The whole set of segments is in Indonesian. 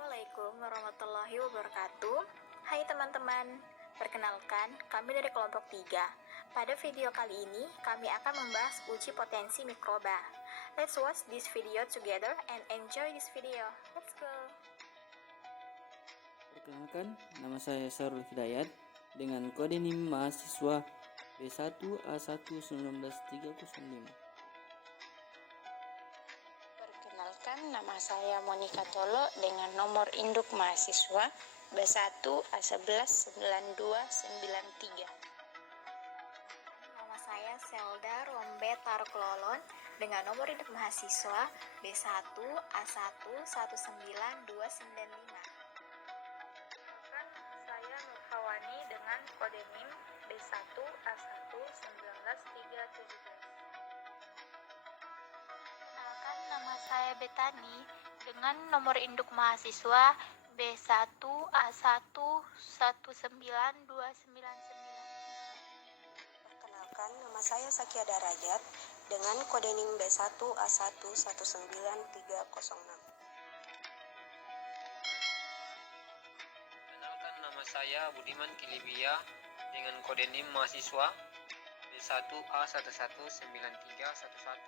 Assalamualaikum warahmatullahi wabarakatuh. Hai teman-teman, perkenalkan kami dari kelompok 3. Pada video kali ini kami akan membahas uji potensi mikroba. Let's watch this video together and enjoy this video. Let's go. Perkenalkan, nama saya Sarul Hidayat dengan kode NIM mahasiswa B1A11935. Perkenalkan, nama saya Monika Tolo dengan nomor induk mahasiswa B1A119293. Nama saya Selda Rombe Taruklolon dengan nomor induk mahasiswa B1A11925. Saya Nurhawani dengan kode NIM B1A11937. Kenalkan, nama saya Betani dengan nomor induk mahasiswa B1A1192999. Perkenalkan, nama saya Sakia Darajat dengan kode NIM B1A119306. Kenalkan, nama saya Budiman Kilibia dengan kode NIM mahasiswa B1A119311.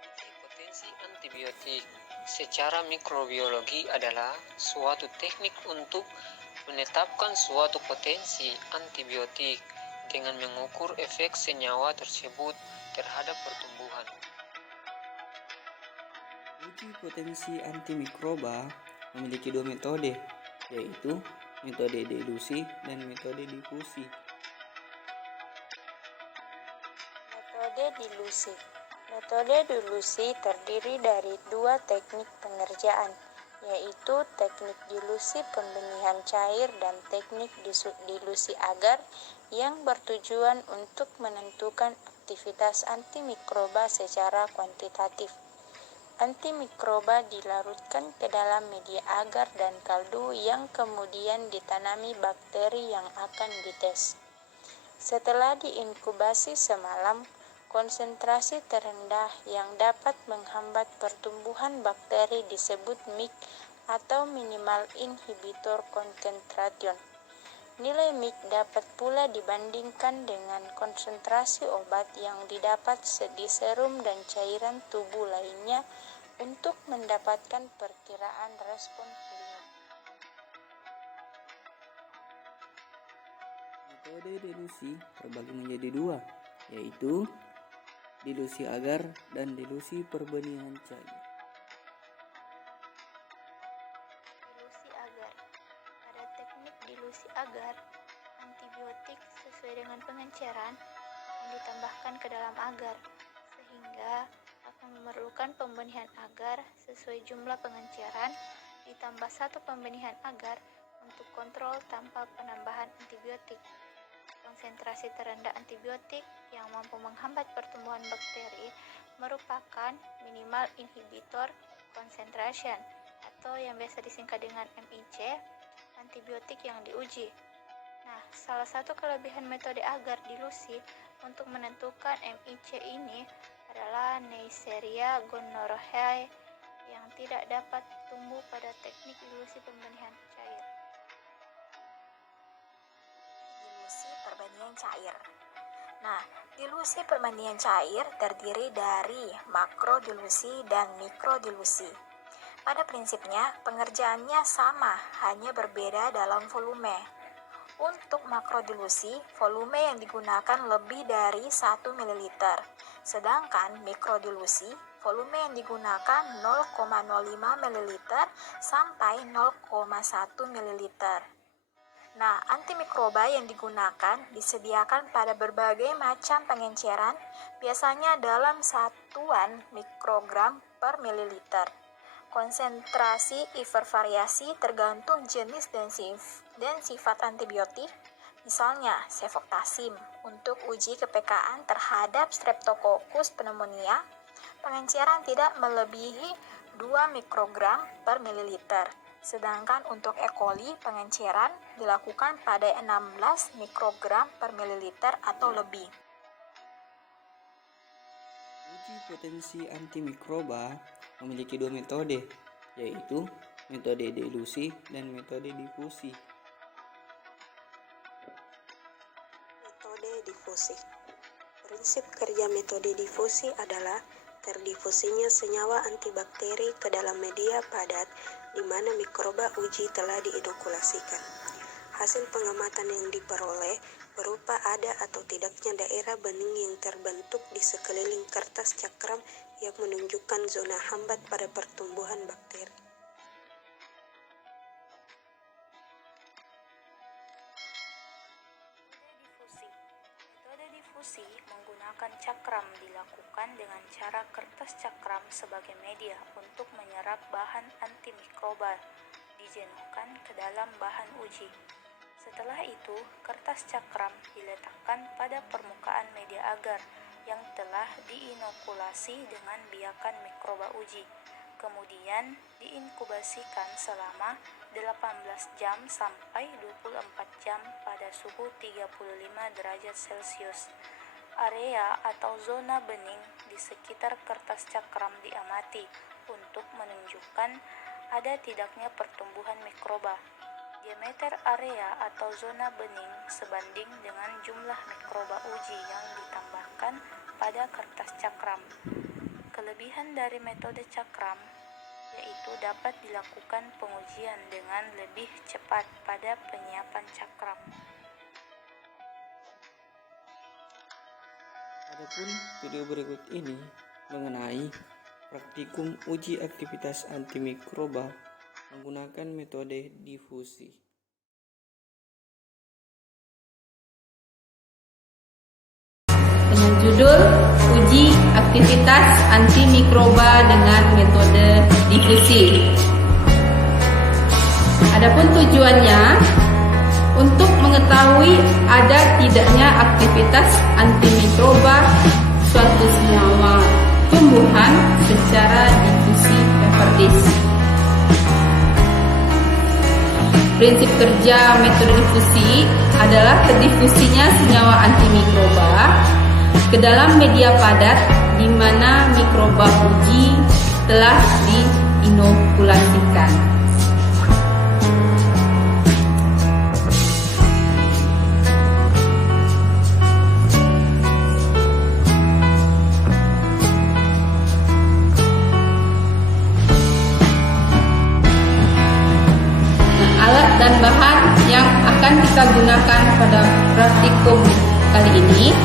Uji potensi antibiotik secara mikrobiologi adalah suatu teknik untuk menetapkan suatu potensi antibiotik dengan mengukur efek senyawa tersebut terhadap pertumbuhan. Uji potensi antimikroba memiliki dua metode, yaitu metode dilusi dan metode difusi. Metode dilusi terdiri dari dua teknik pengerjaan, yaitu teknik dilusi pembenihan cair dan teknik dilusi agar yang bertujuan untuk menentukan aktivitas antimikroba secara kuantitatif. Antimikroba dilarutkan ke dalam media agar dan kaldu yang kemudian ditanami bakteri yang akan dites. Setelah diinkubasi semalam, konsentrasi terendah yang dapat menghambat pertumbuhan bakteri disebut MIC atau minimal inhibitor concentration. Nilai MIC dapat pula dibandingkan dengan konsentrasi obat yang didapat di serum dan cairan tubuh lainnya untuk mendapatkan perkiraan respon klinik. Metode dilusi terbagi menjadi dua, yaitu dilusi agar dan dilusi perbenihan cair. Dilusi agar. Pada teknik dilusi agar, antibiotik sesuai dengan pengenceran yang ditambahkan ke dalam agar, sehingga akan memerlukan pembenihan agar sesuai jumlah pengenceran ditambah satu pembenihan agar untuk kontrol tanpa penambahan antibiotik. Konsentrasi terendah antibiotik yang mampu menghambat pertumbuhan bakteri merupakan minimal inhibitor concentration atau yang biasa disingkat dengan MIC, antibiotik yang diuji. Nah, salah satu kelebihan metode agar dilusi untuk menentukan MIC ini adalah Neisseria gonorrhoeae yang tidak dapat tumbuh pada teknik dilusi pembenihan cair. Dilusi perbandingan cair. Nah, dilusi perbandingan cair terdiri dari makrodilusi dan mikrodilusi. Pada prinsipnya, pengerjaannya sama, hanya berbeda dalam volume. Untuk makrodilusi, volume yang digunakan lebih dari 1 ml. Sedangkan mikrodilusi, volume yang digunakan 0,05 ml sampai 0,1 ml. Nah, antimikroba yang digunakan disediakan pada berbagai macam pengenceran, biasanya dalam satuan mikrogram per mililiter. Konsentrasi bervariasi tergantung jenis dan sifat antibiotik, misalnya Cefotaxime untuk uji kepekaan terhadap Streptococcus pneumonia, pengenceran tidak melebihi 2 mikrogram per mililiter. Sedangkan untuk E. coli pengenceran dilakukan pada 16 mikrogram per mililiter atau lebih. Uji potensi antimikroba memiliki dua metode, yaitu metode dilusi dan metode difusi. Metode difusi. Prinsip kerja metode difusi adalah terdifusinya senyawa antibakteri ke dalam media padat di mana mikroba uji telah diinokulasikan. Hasil pengamatan yang diperoleh berupa ada atau tidaknya daerah bening yang terbentuk di sekeliling kertas cakram yang menunjukkan zona hambat pada pertumbuhan bakteri. Metode difusi menggunakan cakram dilakukan dengan cara kertas cakram sebagai media untuk menyerap bahan antimikroba dijenuhkan ke dalam bahan uji. Setelah itu, kertas cakram diletakkan pada permukaan media agar yang telah diinokulasi dengan biakan mikroba uji. Kemudian diinkubasikan selama 18 jam sampai 24 jam pada suhu 35 derajat Celcius. Area atau zona bening di sekitar kertas cakram diamati untuk menunjukkan ada tidaknya pertumbuhan mikroba. Diameter area atau zona bening sebanding dengan jumlah mikroba uji yang ditambahkan pada kertas cakram. Kelebihan dari metode cakram yaitu dapat dilakukan pengujian dengan lebih cepat pada penyiapan cakram. Adapun video berikut ini mengenai praktikum uji aktivitas antimikroba menggunakan metode difusi. Dengan judul Uji Aktivitas Antimikroba dengan Metode Difusi. Adapun tujuannya untuk mengetahui ada tidaknya aktivitas antimikroba suatu senyawa tumbuhan secara difusi Everdis. Prinsip kerja metode difusi adalah terdifusinya senyawa antimikroba ke dalam media padat di mana mikroba uji telah diinokulasikan. Dan bahan yang akan kita gunakan pada praktikum kali ini,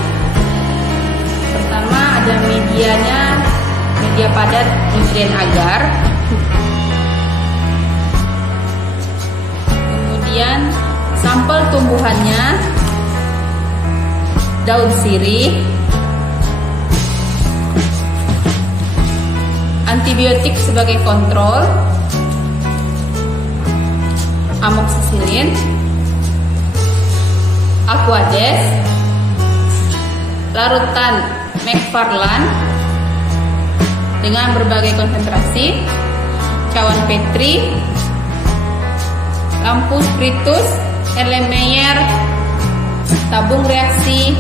pertama ada medianya, media padat nutrien agar, kemudian sampel tumbuhannya, daun sirih, antibiotik sebagai kontrol, amoxicillin, aquades, larutan McFarland dengan berbagai konsentrasi, cawan Petri, lampu spiritus, Erlenmeyer, tabung reaksi,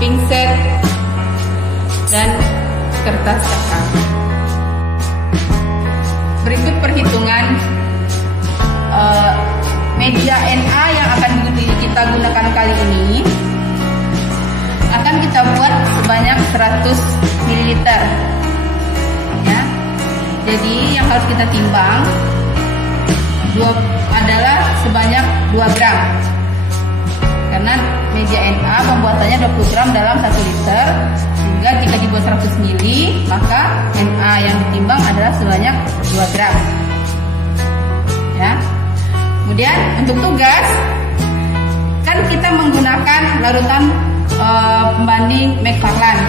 pinset, dan kertas cakram. Berikut perhitungan media Na yang akan kita gunakan kali ini. Akan kita buat sebanyak 100 ml ya. Jadi yang harus kita timbang adalah sebanyak 2 gram, karena media Na pembuatannya 20 gram dalam 1 liter, sehingga jika dibuat 100 ml maka Na yang ditimbang adalah sebanyak 2 gram ya. Kemudian untuk tugas, kan kita menggunakan larutan pembanding McFarland.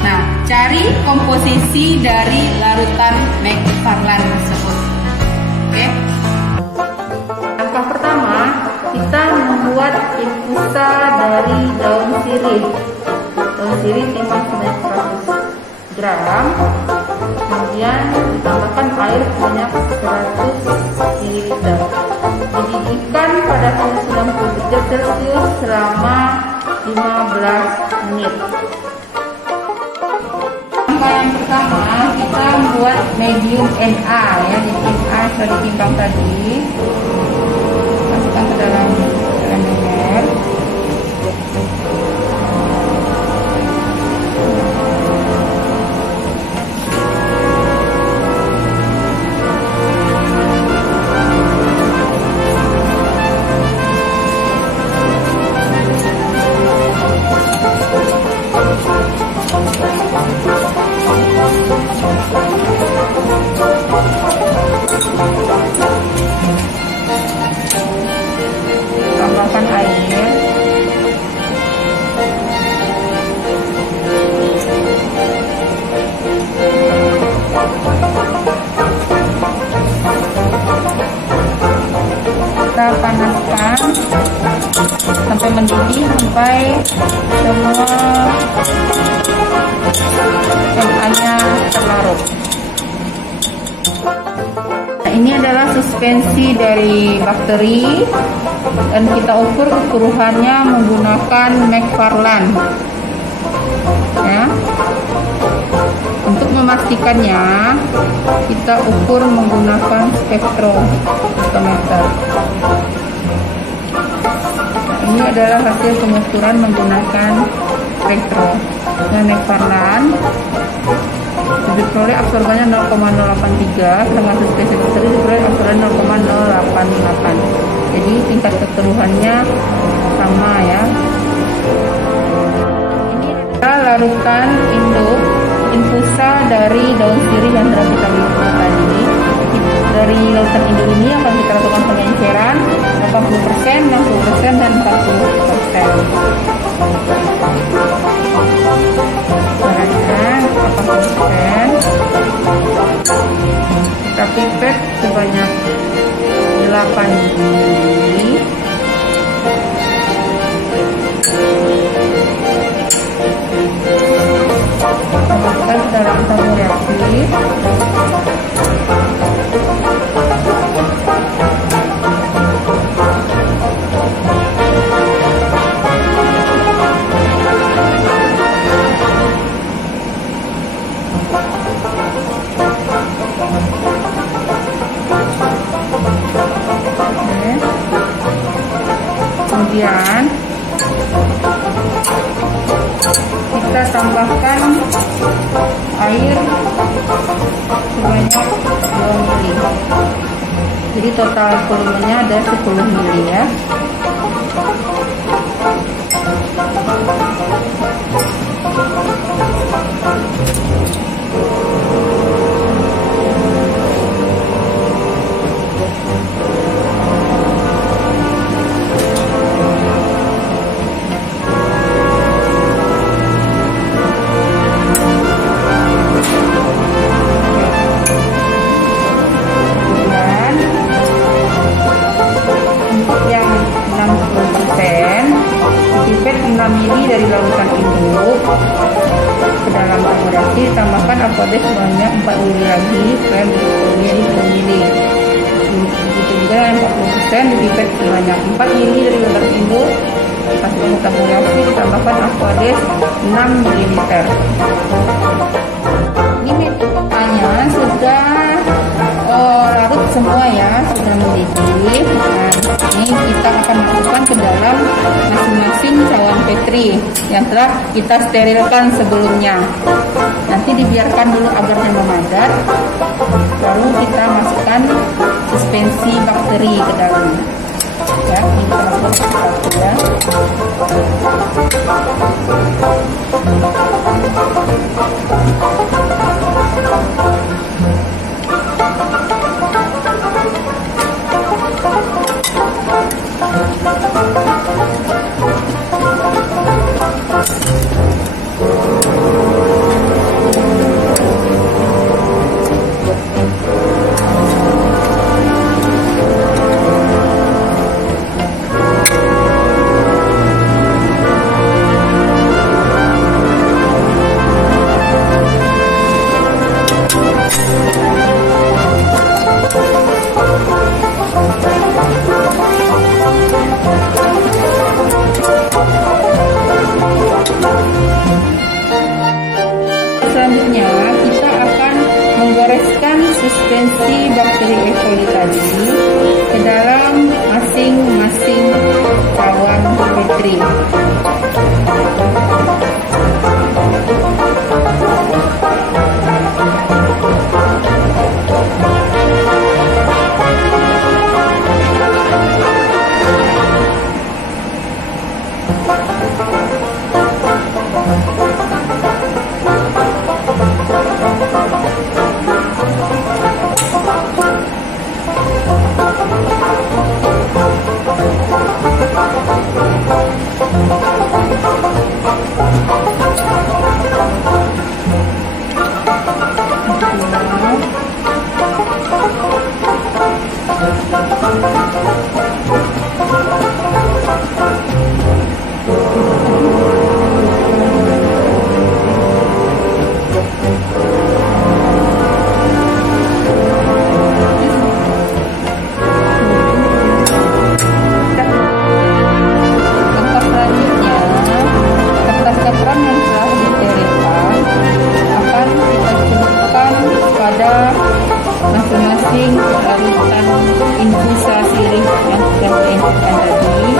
Nah, cari komposisi dari larutan McFarland tersebut. Oke. Langkah pertama, kita membuat infusa dari daun sirih. Daun sirih timbang sebanyak 100 gram. Kemudian ditambahkan air sebanyak 100 ml. Dididihkan pada suhu 90 derajat Celcius selama 15 menit. Langkah yang pertama, kita membuat medium Na ya, jadi Na sudah ditimbang tadi, masukkan ke dalam blender. Tambahkan air. Kita panaskan sampai mendidih, sampai semua Na-nya terlarut. Nah, ini adalah suspensi dari bakteri dan kita ukur kekeruhannya menggunakan McFarland ya. Untuk memastikannya kita ukur menggunakan spektrometer. Nah, ini adalah hasil pengukuran menggunakan spektro dengan McFarland. Diperoleh absorbannya 0,083, sedangkan suspensi bakteri diperoleh absorban 0,088. Jadi tingkat kekeruhannya sama ya. Ini adalah larutan induk infusa dari daun sirih yang telah kita lihat tadi. Dari larutan induk ini akan kita lakukan pengenceran 80%, 60%, dan 40%. Caranya 80%. Kita pipet sebanyak 8 mili. Tambahkan dalam tabung reaktif. Kemudian kita tambahkan air sebanyak 2 mili. Jadi total volumenya ada 10 mili ya. Dari larutan induk ke dalam tabung reaktif, tambahkan aqueous sebanyak 4 mili lagi supaya menjadi 10 mili. Begitu juga yang 40% dipipet sebanyak 4 mili dari larutan induk, masukkan ke tabung reaktif, ditambahkan aqueous 6 ml. Ini metodenya sudah larut semua ya, sudah mendidih. Nah, ini kita akan masukkan ke dalam masing-masing cawan Petri yang telah kita sterilkan sebelumnya. Nanti dibiarkan dulu agarnya memadat, lalu kita masukkan suspensi bakteri ke dalamnya. Ya, ini kita masukkan satu ya. memasukkan suspensi bakteri E. coli tadi ke dalam masing-masing cawan Petri. Masing-masing larutan infusa sirih yang sudah diinfuskan tadi,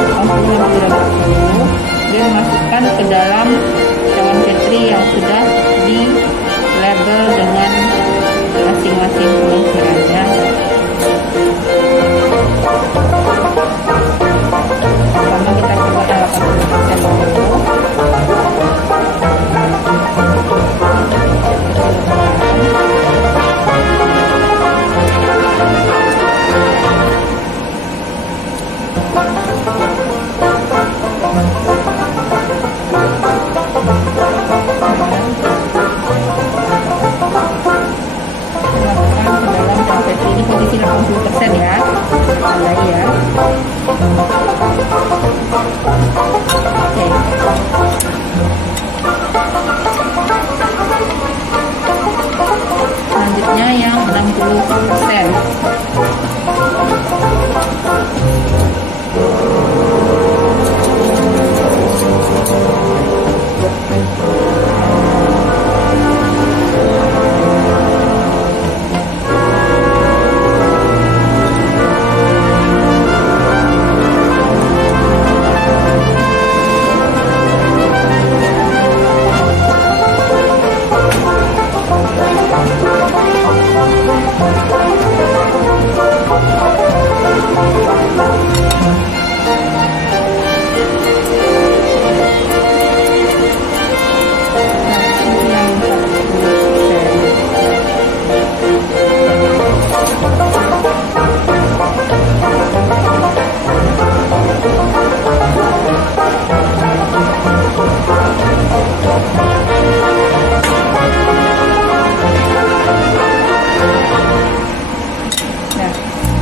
dan masukkan ke dalam cawan Petri yang sudah di label dengan masing-masing pengukurannya. Pertama kita coba dalam 80% dulu. Ini kondisi 80% ya, mulai ya. Oke. Selanjutnya yang 60%.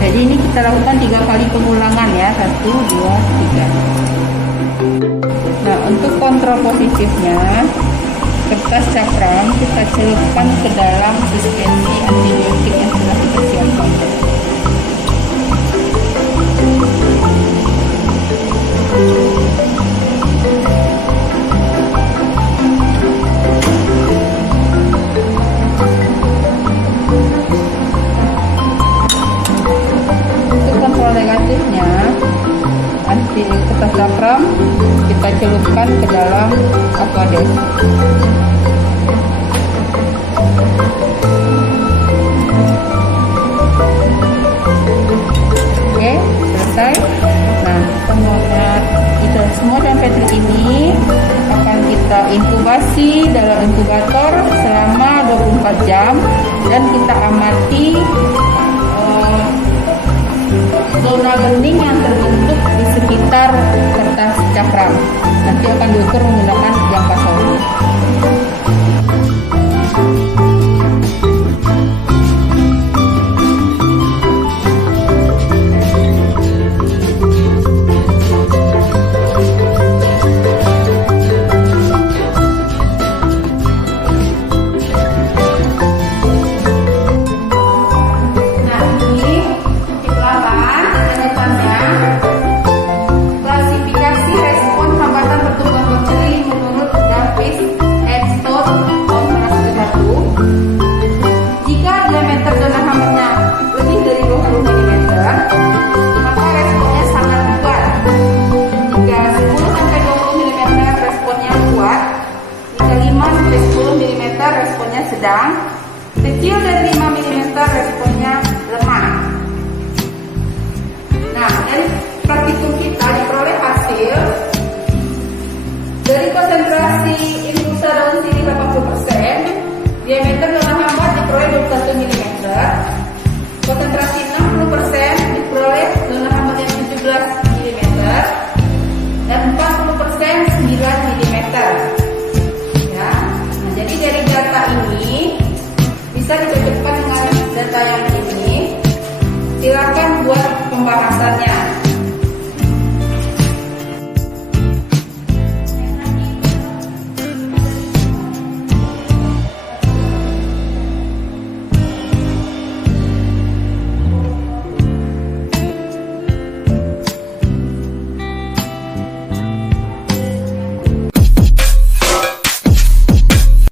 Jadi ini kita lakukan 3 kali pengulangan ya, 1, 2, 3. Nah, untuk kontrol positifnya, kertas cakram kita celupkan ke dalam suspensi antibiotik yang sudah kita siapkan. Negatifnya, kertas cakram kita celupkan ke dalam aquades. Oke, selesai. Nah, semua cawan Petri ini akan kita inkubasi dalam inkubator selama 24 jam dan kita amati zona bening yang terbentuk di sekitar kertas cakram. Nanti akan diukur menggunakan yang pasang. Klasifikasi respon hambatan pertumbuhan bakteri menurut sedang, kecil dari 5 mm responnya lemah. Nah, dari praktikum kita diperoleh hasil dari konsentrasi